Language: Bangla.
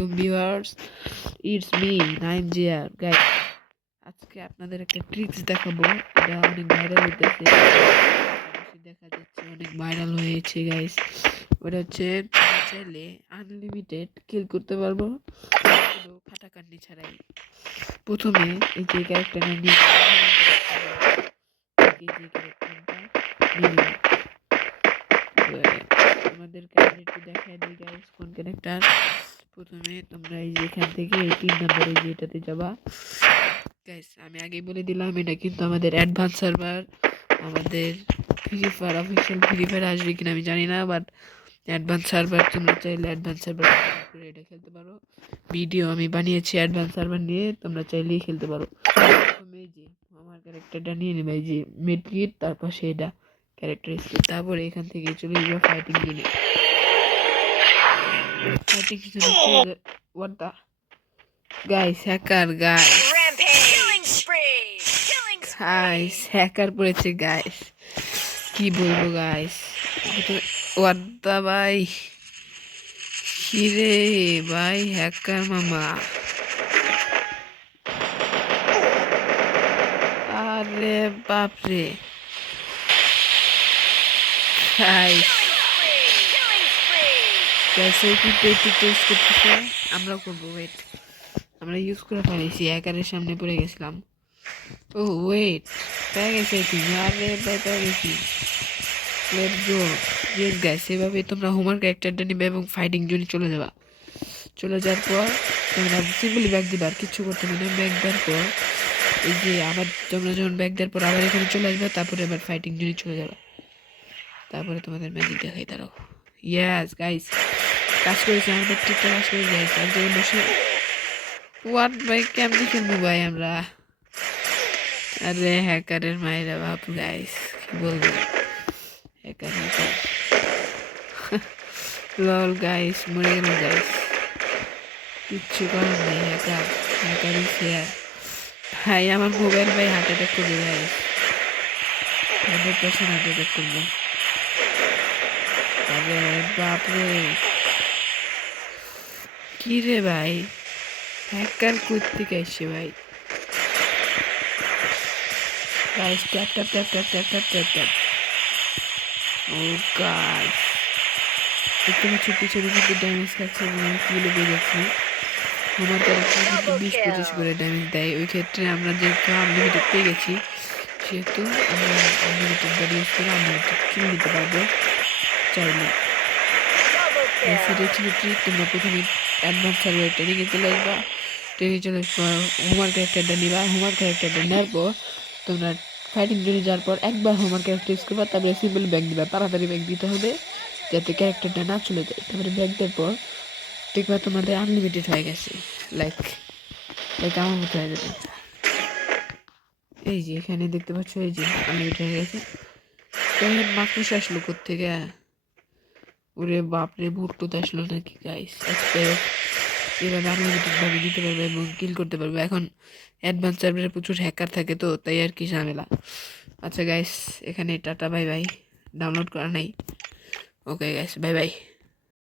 আলাইকুম ভিউয়ার্স, ইটস মি নাইম জিয়ার। গাইস, আজকে আপনাদের একটা ট্রিক্স দেখাবো। এটা অনেক ভাইরাল হতেছে, দেখা যাচ্ছে অনেক ভাইরাল হয়েছে গাইস। ওটা হচ্ছে চাইলে আনলিমিটেড কিল করতে পারবো কোনো খাটাখাটনি ছাড়াই। প্রথমে এই যে ক্যারেক্টারটা নিয়ে আমাদের একটু দেখায় দিই গাইস কোন ক্যারেক্টার। প্রথমে তোমরা এই যে এখান থেকে এই 3 নম্বরে যে এটাতে যাবা গাইস। আমি আগেই বলে দিলাম এটা কিন্তু আমাদের অ্যাডভান্স সার্ভার। আমাদের free fire official free fire আসবে কিনা আমি জানি না, বাট অ্যাডভান্স সার্ভার তোমরা চাইলে অ্যাডভান্স সার্ভার করে এটা খেলতে পারো। ভিডিও আমি বানিয়েছি অ্যাডভান্স সার্ভার নিয়ে, তোমরা চাইলেই খেলতে পারো। প্রথমে এই যে আমার ক্যারেক্টারটা নিয়ে নেবে, এই যে মিড কিট, তারপর সেটা ক্যারেক্টার স্কিল, তারপরে এখান থেকে চলে যাবে ফাইটিং জোনে। ফাইটিং জোনে what the guys, hacker guys, guys hacker পড়েছে গাইস, কি বলবো গাইস। what the ভাই, কি রে ভাই, হ্যাকার মামা। আরে বাপরে গাইস, গাইস কি পেটি টেস্ট করতেছে, আমরা করবো। ওয়েট, আমরা ইউজ করে ফেলেছি, হ্যাকারের সামনে পড়ে গেছিলাম। ও ওয়েট, পেয়ে গেছে তুমি। আরে ভাই পেয়ে গেছি, লেটস গো। ইয়েস গাইস, এভাবে তোমরা হোমওয়ার্ক ক্যারেক্টারটা নিবে এবং ফাইটিং জোনে চলে যাবা। চলে যাওয়ার পর তোমরা সিম্পলি ব্যাগ দিবা, আর কিছু করতে হবে না। ব্যাগ দেওয়ার পর এই যে আবার তোমরা যখন ব্যাগ দেওয়ার পর আবার এখানে চলে আসবে, তারপরে আবার ফাইটিং জোনে চলে যাবা। তারপরে তোমাদের ম্যাজিক দেখাই, দাঁড়াও। ইয়েস গাইস, কাজ করেছে, আমাদের ঠিকঠাক কাজ করে গাইস। এক জায়গায় বসে ওয়াট ভাই কেমনি খেলবো ভাই আমরা। আরে হ্যাকারের মায়েরা বাপ গাইস, কি বলবো, হ্যাকার হ্যাকার লল গাইস, মরে গেল গাইস, কিচ্ছু করার নেই। হ্যাকার হ্যাকারই শেয়ার ভাই। আমার মোবাইল ভাই হার্ট অ্যাটাক করবে গাইস, 100% হার্ট অ্যাটাক করবে। আরে বাপরে, কি রে ভাই, হ্যাকার কোত্থেকে আসছে ভাই। Guys tap tap tap tap tap tap tap tap. ও গাইস, দেখতে পাচ্ছি পিছনে কিন্তু ড্যামেজ খাচ্ছে এবং আমি কিলো পেয়ে যাচ্ছি। আমার ক্যারেক্টার কিন্তু 20-25 করে ড্যামেজ দেয়। ওই ক্ষেত্রে আমরা যেহেতু আনলিমিটেড পেয়ে গেছি, সেহেতু আমরা আনলিমিটেড ব্যাড ইউজ করে আনলিমিটেড কিল নিতে পারবো চাইলে। সেটাই ছিল ট্রিক। তোমরা প্রথমে অ্যাডভান্স সার্ভারে ট্রেনিংয়ে চলে আসবা। ট্রেনিংয়ে চলে আসবার হোমওয়ার্ক ক্যারেক্টারটা নিবা। হোমওয়ার্ক ক্যারেক্টারটা নেওয়ার পর তোমরা ফাইটিং জোনে যাওয়ার পর একবার হোমওয়ার্ক ক্যারেক্টার ইউজ করবা, তারপরে সিম্পল ব্যাগ দিবা। তাড়াতাড়ি ব্যাগ দিতে হবে যাতে ক্যারেক্টারটা না চলে যায়। তারপরে ব্যাগ দেওয়ার পর দেখবা তোমাদের আনলিমিটেড হয়ে গেছে, লাইক আমার মতো হয়ে যাবে। এই যে এখানে দেখতে পাচ্ছ, এই যে আনলিমিটেড হয়ে গেছে। তাহলে মাকুশ আসলো কোত্থেকে? ওরে বাপরে, ভুট্টুতে আসলো নাকি গাইস। এভাবে আনলিমিটেড ভাবে দিতে পারবে এবং কিল করতে পারবে। এখন অ্যাডভান্স সার্ভারে প্রচুর হ্যাকার থাকে, তো তাই আর কি ঝামেলা। আচ্ছা গাইস, এখানে টাটা বাই বাই। ডাউনলোড করা নাই। Okay guys, bye bye.